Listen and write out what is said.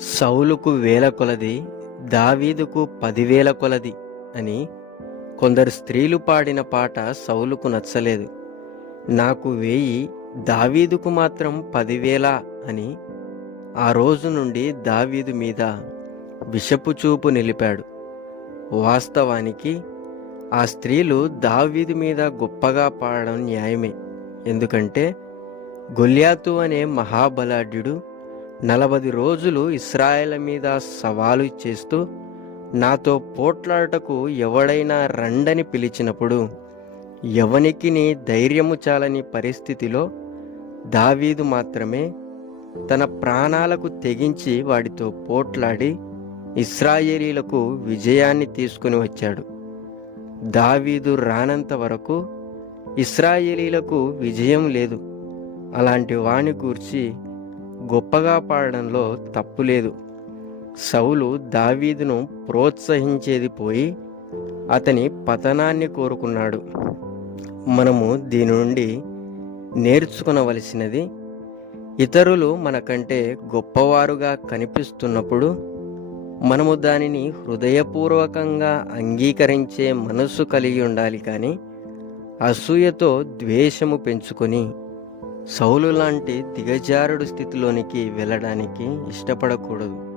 సౌలుకు వేల కొలది దావీదుకు పదివేల కొలది అని కొందరు స్త్రీలు పాడిన పాట సౌలుకు నచ్చలేదు. నాకు వేయి దావీదుకు మాత్రం పదివేల అని ఆ రోజు నుండి దావీదు మీద విషపు చూపు నిలిపాడు. వాస్తవానికి ఆ స్త్రీలు దావీదు మీద గొప్పగా పాడడం న్యాయమే. ఎందుకంటే గొల్యాతు అనే మహాబలాఢ్యుడు నలభై రోజులు ఇస్రాయేల్ మీద సవాలు చేస్తూ నాతో పోట్లాడటకు ఎవడైనా రండని పిలిచినప్పుడు ఎవనికిని ధైర్యము చాలని పరిస్థితిలో దావీదు మాత్రమే తన ప్రాణాలకు తెగించి వాడితో పోట్లాడి ఇస్రాయేలీలకు విజయాన్ని తీసుకుని వచ్చాడు. దావీదు రానంత వరకు ఇస్రాయేలీలకు విజయం లేదు. అలాంటి వాణి గూర్చి గొప్పగా పాడడంలో తప్పు లేదు. సౌలు దావీదును ప్రోత్సహించేది పోయి అతని పతనాన్ని కోరుకున్నాడు. మనము దీని నుండి నేర్చుకునవలసినది ఇతరులు మనకంటే గొప్పవారుగా కనిపిస్తున్నప్పుడు మనము దానిని హృదయపూర్వకంగా అంగీకరించే మనస్సు కలిగి ఉండాలి కానీ అసూయతో ద్వేషము పెంచుకొని సౌలు లాంటి దిగజారుడు స్థితిలోనికి వెళ్ళడానికి ఇష్టపడకూడదు.